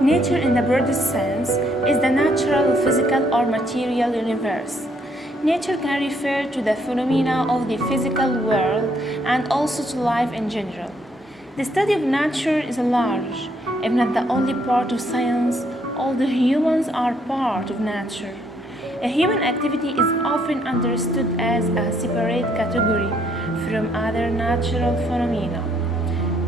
Nature, in the broadest sense, is the natural, physical, or material universe. Nature can refer to the phenomena of the physical world and also to life in general. The study of nature is a large, if not the only part of science. All the humans are part of nature. A human activity is often understood as a separate category from other natural phenomena.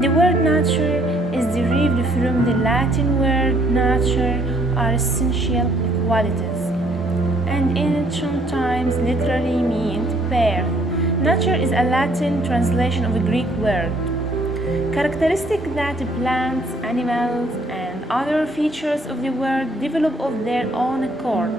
The word nature is derived from the Latin word nature, or essential qualities, and in ancient times literally meant birth. Nature is a Latin translation of a Greek word. Characteristic that plants, animals, and other features of the world develop of their own accord.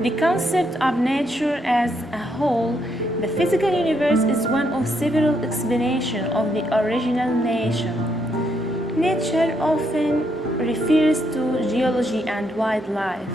The concept of nature as a whole, the physical universe, is one of several explanations of the original nature. Nature often refers to geology and wildlife.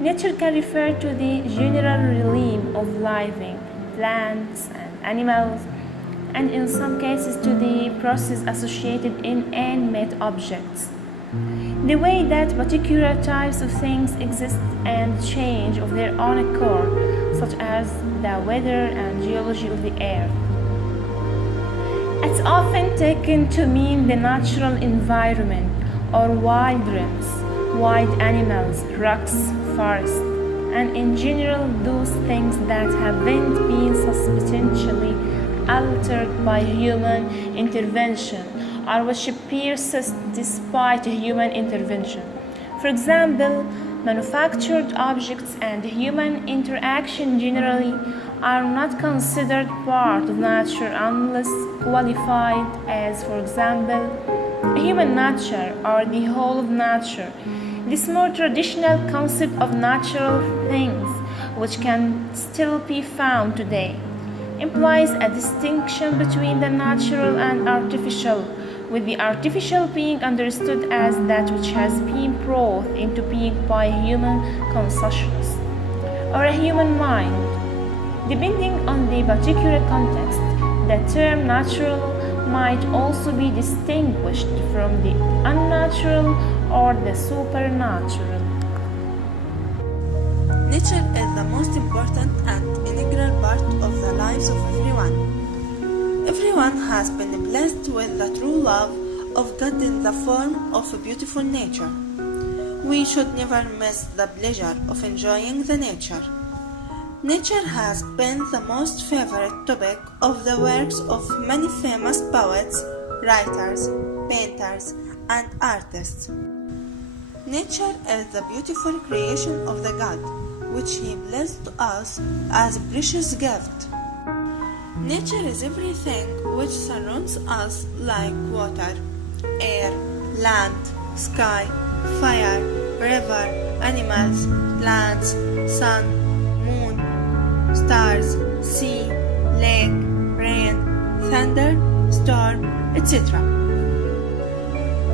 Nature can refer to the general realm of living plants and animals, and in some cases to the process associated in inanimate objects. The way that particular types of things exist and change of their own accord, such as the weather and geology of the earth. It's often taken to mean the natural environment or wild realms, wild animals, rocks, forests, and in general those things that haven't been substantially altered by human intervention or which persist despite human intervention. For example, manufactured objects and human interaction generally are not considered part of nature unless qualified as, for example, human nature or the whole of nature. This more traditional concept of natural things, which can still be found today, implies a distinction between the natural and artificial, with the artificial being understood as that which has been brought into being by human consciousness or a human mind. Depending on the particular context, the term natural might also be distinguished from the unnatural or the supernatural. Nature is the most important and integral part of the lives of everyone. Everyone has been blessed with the true love of God in the form of a beautiful nature. We should never miss the pleasure of enjoying the nature. Nature has been the most favorite topic of the works of many famous poets, writers, painters, and artists. Nature is the beautiful creation of the God, which He blessed to us as a precious gift. Nature is everything which surrounds us, like water, air, land, sky, fire, river, animals, plants, sun, moon, stars, sea, lake, rain, thunder, storm, etc.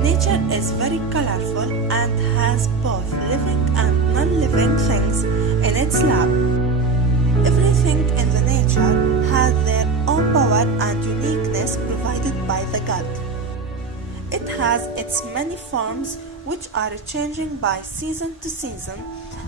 Nature is very colorful and has both living and non-living things in its lap. Everything in the nature has their own power and uniqueness provided by the God. It has its many forms which are changing by season to season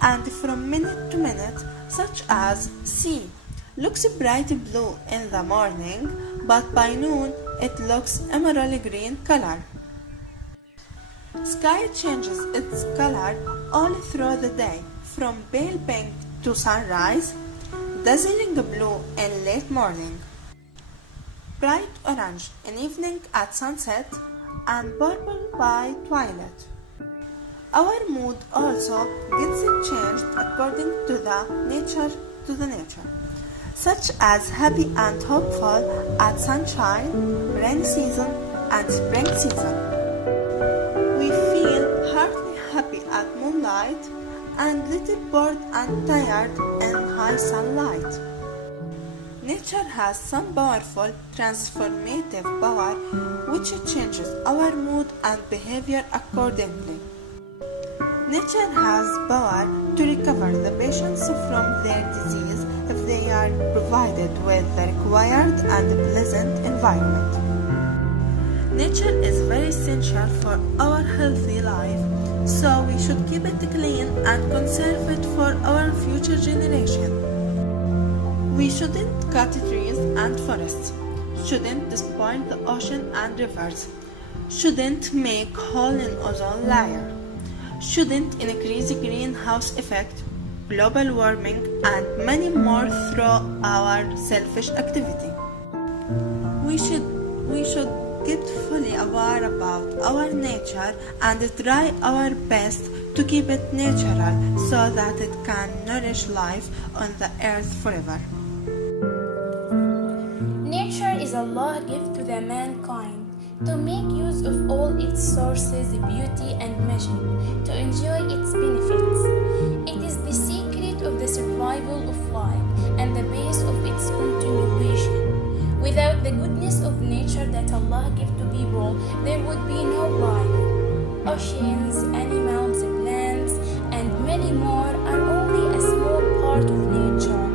and from minute to minute, such as sea looks bright blue in the morning, but by noon it looks emerald green color. Sky changes its color all through the day, from pale pink to sunrise, dazzling blue in late morning, bright orange in evening at sunset, and purple by twilight. Our mood also gets changed according to the nature, such as happy and hopeful at sunshine, rainy season, and spring season. We feel heartily happy at moonlight and little bored and tired in high sunlight. Nature has some powerful transformative power which changes our mood and behavior accordingly. Nature has power to recover the patients from their disease if they are provided with the required and pleasant environment. Nature is very very essential for our healthy life, so we should keep it clean and conserve it for our future generation. We shouldn't cut trees and forests, shouldn't spoil the ocean and rivers, shouldn't make hole in ozone layer, shouldn't increase greenhouse effect, global warming, and many more through our selfish activity. We should get fully aware about our nature and try our best to keep it natural so that it can nourish life on the earth forever. Nature is Allah's gift to the mankind to make use of all its sources, beauty and magic, to enjoy its benefits. It is the secret of the survival of life and the base of its continuation. Without the goodness of nature that Allah gave to people, there would be no life. Oceans, animals, plants, and many more are only a small part of nature,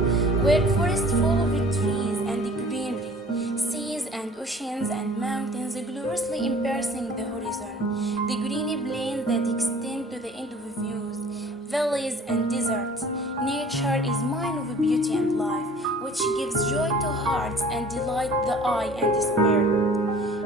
where forests full of trees and greenery, seas and oceans and mountains gloriously embracing the horizon, the greeny plains that extend to the end of views, valleys and deserts. Nature is mine of beauty and life, which gives joy to hearts and delight the eye and the spirit.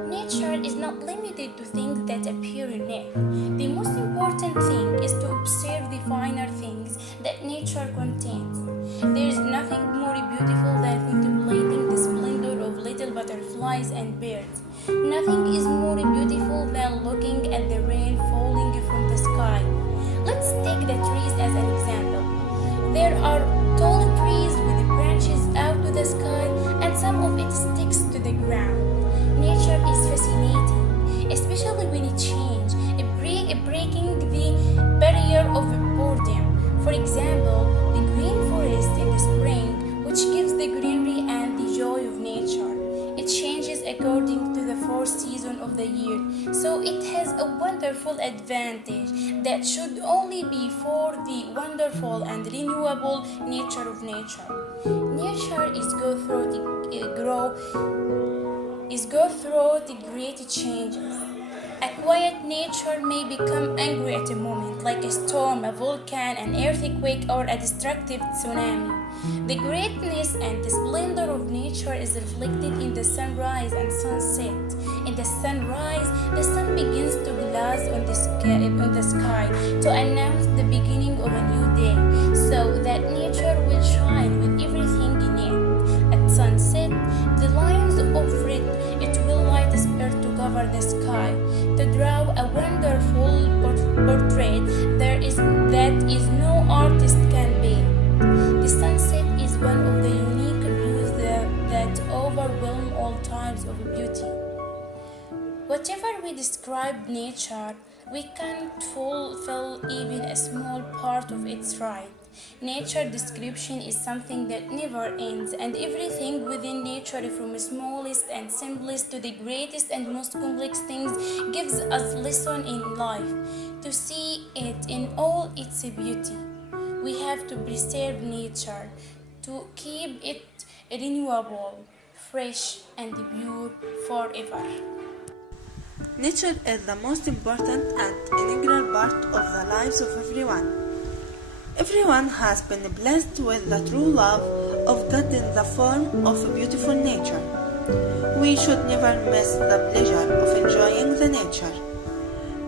Nature is not limited to things that appear in it. The most important thing is to observe the finer things that nature contains. There is nothing more beautiful than contemplating the splendor of little butterflies and birds. Nothing is more beautiful than looking at the rain falling from the sky. Let's take the trees as an example. There are tall trees with branches out to the sky and some of it sticks to the ground. Nature is fascinating, especially when it changes, breaking the barrier of boredom. For example, the green forest in the spring, which gives the greenery and the joy of nature. It changes according to the four seasons of the year, so it has a wonderful advantage that should only be for the wonderful and renewable nature of nature. Nature is go through the great changes. A quiet nature may become angry at a moment, like a storm, a volcano, an earthquake, or a destructive tsunami. The greatness and the splendor of nature is reflected in the sunrise and sunset. In the sunrise, the sun begins to glaze on the sky to announce the beginning of a new day, so that nature will shine with everything in it. At sunset, the lines of it will light a spirit to cover the sky, to draw a wonderful portrait that is no artist can be. The sunset is one of the unique views that overwhelm all times of beauty. Whatever we describe nature, we can't fulfill even a small part of its right. Nature description is something that never ends, and everything within nature, from smallest and simplest to the greatest and most complex things, gives us lesson in life. To see it in all its beauty, we have to preserve nature, to keep it renewable, fresh, and pure forever. Nature is the most important and integral part of the lives of everyone. Everyone has been blessed with the true love of God in the form of beautiful nature. We should never miss the pleasure of enjoying the nature.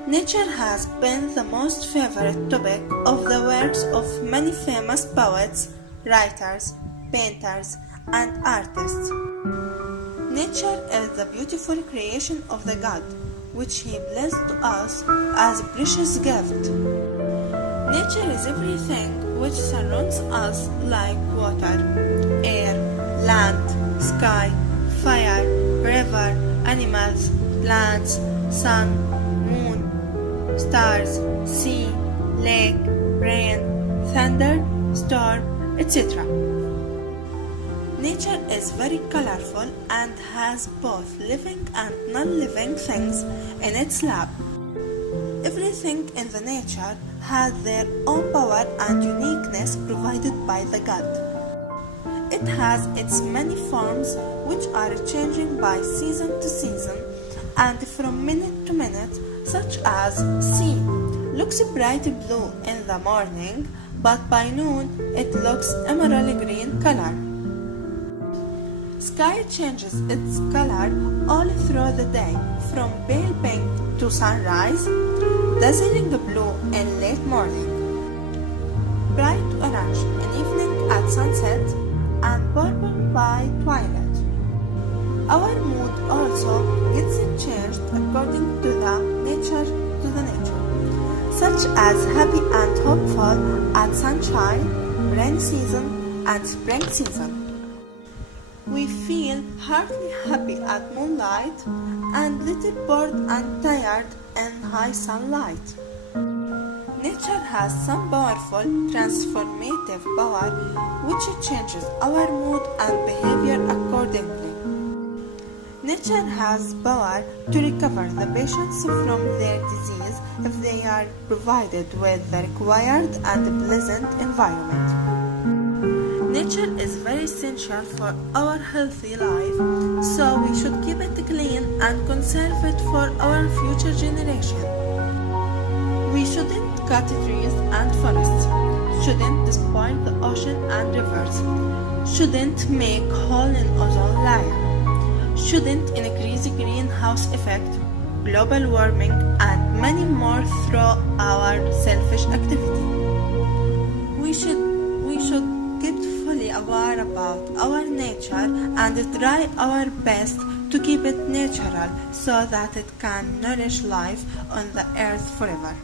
Nature has been the most favorite topic of the works of many famous poets, writers, painters, and artists. Nature is the beautiful creation of the God, which He blessed to us as a precious gift. Nature is everything which surrounds us, like water, air, land, sky, fire, river, animals, plants, sun, moon, stars, sea, lake, rain, thunder, storm, etc. Nature is very colorful and has both living and non-living things in its lap. Everything in the nature has their own power and uniqueness provided by the God. It has its many forms which are changing by season to season and from minute to minute, such as sea looks bright blue in the morning, but by noon it looks emerald green color. Sky changes its color all through the day, from pale pink to sunrise, dazzling blue in late morning, bright orange in evening at sunset, and purple by twilight. Our mood also gets changed according to the nature, such as happy and hopeful at sunshine, rainy season, and spring season. We feel heartily happy at moonlight and little bored and tired in high sunlight. Nature has some powerful transformative power which changes our mood and behavior accordingly. Nature has power to recover the patients from their disease if they are provided with the required and pleasant environment. Nature is very essential for our healthy life, so we should keep it clean and conserve it for our future generation. We shouldn't cut trees and forests, shouldn't spoil the ocean and rivers, shouldn't make hole in ozone layer, shouldn't increase greenhouse effect, global warming, and many more through our selfish activity. We should get fully aware about our nature and try our best to keep it natural so that it can nourish life on the earth forever.